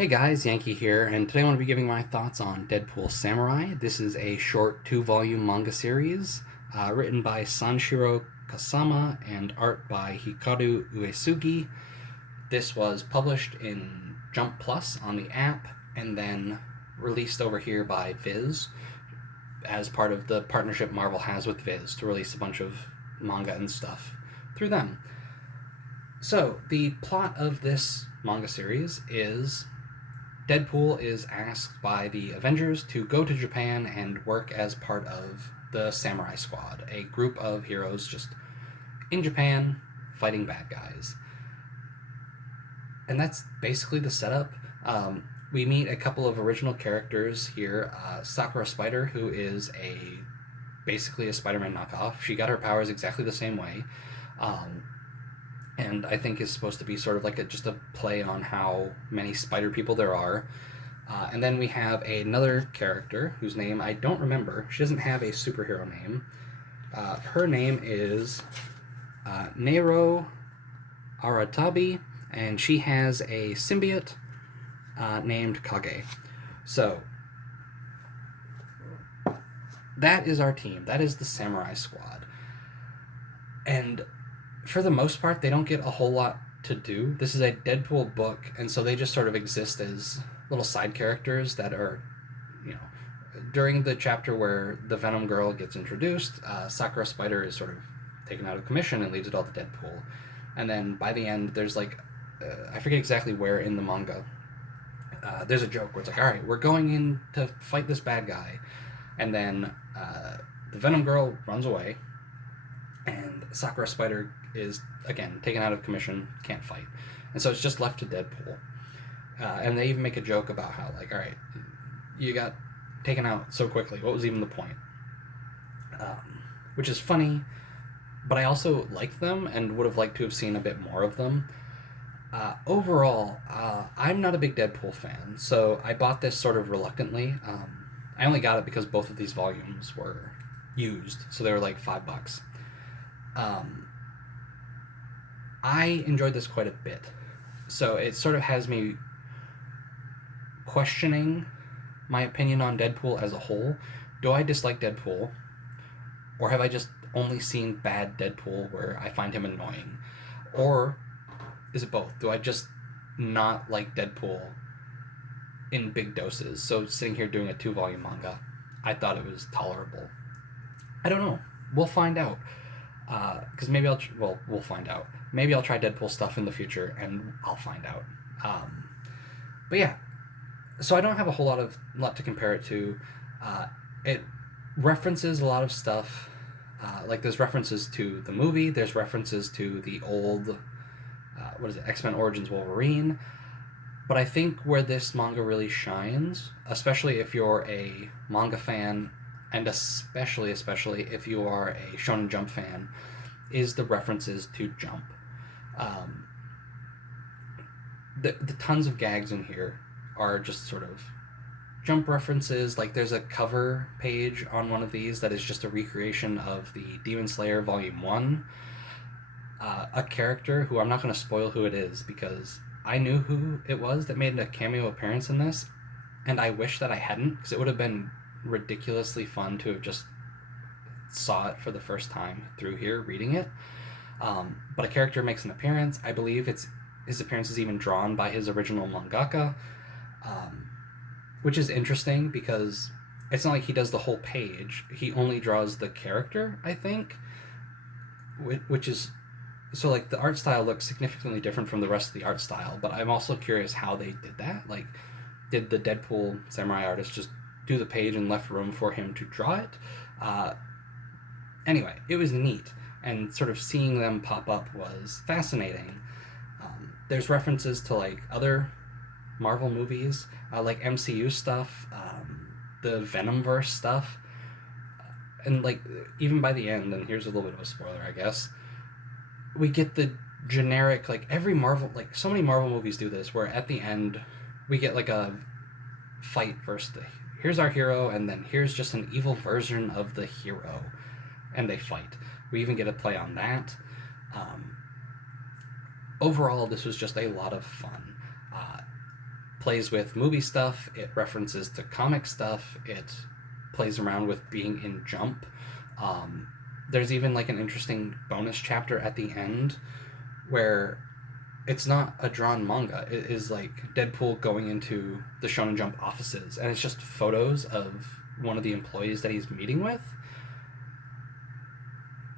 Hey guys, Yankee here, and today I want to be giving my thoughts on Deadpool Samurai. This is a short two-volume manga series written by Sanshiro Kasama and art by Hikaru Uesugi. This was published in Jump Plus on the app and then released over here by Viz as part of the partnership Marvel has with Viz to release a bunch of manga and stuff through them. So, the plot of this manga series is Deadpool is asked by the Avengers to go to Japan and work as part of the Samurai Squad, a group of heroes just in Japan fighting bad guys. And that's basically the setup. We meet a couple of original characters here. Sakura Spider, who is basically a Spider-Man knockoff. She got her powers exactly the same way. And I think is supposed to be sort of like just a play on how many spider people there are. And then we have another character whose name I don't remember. She doesn't have a superhero name. Her name is Nero Aratabi, and she has a symbiote named Kage. So, that is our team. That is the Samurai Squad. And for the most part, they don't get a whole lot to do. This is a Deadpool book, and so they just sort of exist as little side characters that are, during the chapter where the Venom girl gets introduced, Sakura Spider is sort of taken out of commission and leaves it all to Deadpool. And then by the end, there's I forget exactly where in the manga, there's a joke where it's like, all right, we're going in to fight this bad guy. And then the Venom girl runs away, and Sakura Spider is, again, taken out of commission, can't fight. And so it's just left to Deadpool. And they even make a joke about how, all right, you got taken out so quickly. What was even the point? Which is funny, but I also liked them and would have liked to have seen a bit more of them. Overall, I'm not a big Deadpool fan, so I bought this sort of reluctantly. I only got it because both of these volumes were used, so they were like $5. I enjoyed this quite a bit. So it sort of has me questioning my opinion on Deadpool as a whole. Do I dislike Deadpool? Or have I just only seen bad Deadpool where I find him annoying? Or is it both? Do I just not like Deadpool in big doses? So sitting here doing a 2-volume manga, I thought it was tolerable. I don't know. We'll find out. Because maybe we'll find out. Maybe I'll try Deadpool stuff in the future, and I'll find out. But yeah, so I don't have a whole lot to compare it to. It references a lot of stuff. There's references to the movie. There's references to the old, X-Men Origins Wolverine. But I think where this manga really shines, especially if you're a manga fan, and especially if you are a Shonen Jump fan, is the references to Jump. The tons of gags in here are just sort of Jump references. There's a cover page on one of these that is just a recreation of the Demon Slayer Volume 1. A character who I'm not going to spoil who it is because I knew who it was that made a cameo appearance in this, and I wish that I hadn't, because it would have been ridiculously fun to have just saw it for the first time through here reading it. But a character makes an appearance. I believe his appearance is even drawn by his original mangaka, which is interesting because it's not like he does the whole page. He only draws the character, I think, which is so the art style looks significantly different from the rest of the art style. But I'm also curious how they did that. Did the Deadpool Samurai artist just do the page and left room for him to draw it? Anyway, it was neat, and sort of seeing them pop up was fascinating. There's references to other Marvel movies, MCU stuff, the Venomverse stuff, and even by the end, and here's a little bit of a spoiler, I guess, we get the generic every Marvel, so many Marvel movies do this, where at the end we get a fight versus here's our hero, and then here's just an evil version of the hero, and they fight. We even get a play on that. Overall, this was just a lot of fun. plays with movie stuff, it references to comic stuff, it plays around with being in Jump. There's even like an interesting bonus chapter at the end where it's not a drawn manga. It is like Deadpool going into the Shonen Jump offices, and it's just photos of one of the employees that he's meeting with.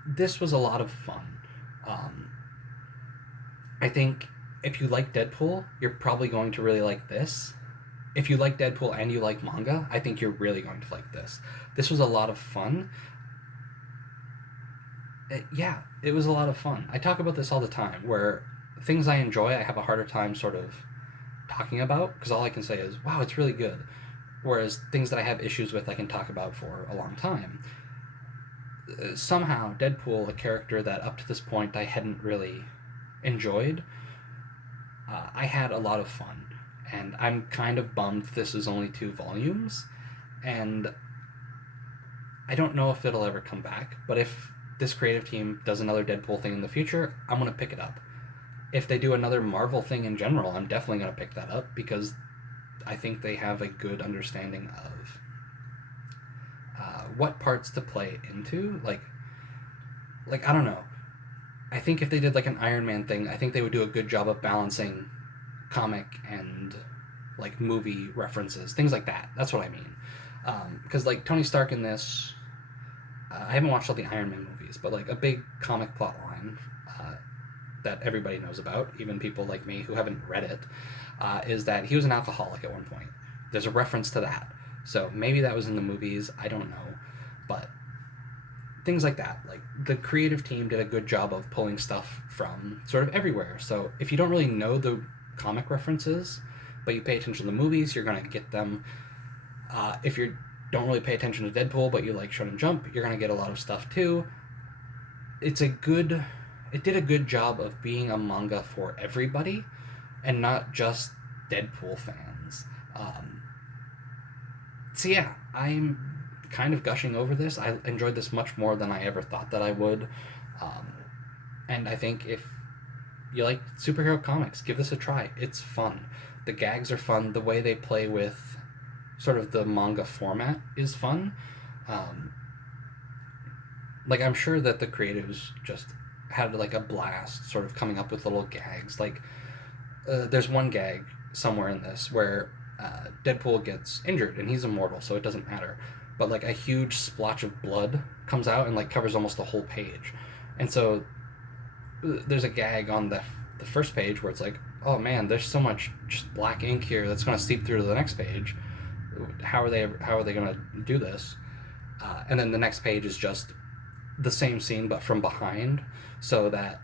This was a lot of fun. Um, I think if you like Deadpool, you're probably going to really like this. If you like Deadpool and you like manga, I think you're really going to like this. This was a lot of fun. It was a lot of fun. I talk about this all the time, where things I enjoy, I have a harder time sort of talking about, because all I can say is, wow, it's really good. Whereas things that I have issues with, I can talk about for a long time. Somehow, Deadpool, a character that up to this point I hadn't really enjoyed, I had a lot of fun. And I'm kind of bummed this is only 2 volumes, and I don't know if it'll ever come back, but if this creative team does another Deadpool thing in the future, I'm going to pick it up. If they do another Marvel thing in general, I'm definitely going to pick that up, because I think they have a good understanding of what parts to play into. Like I don't know. I think if they did like an Iron Man thing, I think they would do a good job of balancing comic and like movie references, things like that. That's what I mean. Because like Tony Stark in this, I haven't watched all the Iron Man movies, but like a big comic plot line that everybody knows about, even people like me who haven't read it, is that he was an alcoholic at one point. There's a reference to that. So maybe that was in the movies, I don't know. But things like that. Like the creative team did a good job of pulling stuff from sort of everywhere. So if you don't really know the comic references, but you pay attention to the movies, you're going to get them. If you don't really pay attention to Deadpool, but you like Shonen Jump, you're going to get a lot of stuff too. It did a good job of being a manga for everybody, and not just Deadpool fans. So yeah, I'm kind of gushing over this. I enjoyed this much more than I ever thought that I would. And I think if you like superhero comics, give this a try. It's fun. The gags are fun. The way they play with sort of the manga format is fun. Like I'm sure that the creatives just had like a blast sort of coming up with little gags. Like there's one gag somewhere in this where Deadpool gets injured and he's immortal, so it doesn't matter. But like a huge splotch of blood comes out and like covers almost the whole page, and so there's a gag on the first page where it's like, oh man, there's so much just black ink here that's going to seep through to the next page. How are they going to do this? And then the next page is just the same scene but from behind, so that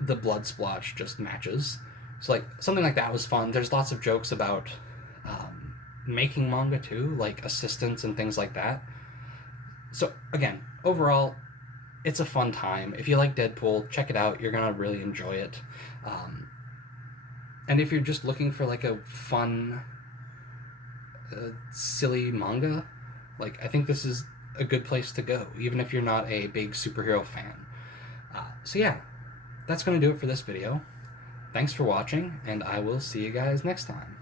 the blood splotch just matches. So like something like that was fun. There's lots of jokes about making manga too, like assistants and things like that. So again, overall, it's a fun time. If you like Deadpool, check it out. You're gonna really enjoy it. And if you're just looking for like a fun, silly manga, like I think this is a good place to go, even if you're not a big superhero fan. So yeah, that's gonna do it for this video. Thanks for watching, and I will see you guys next time.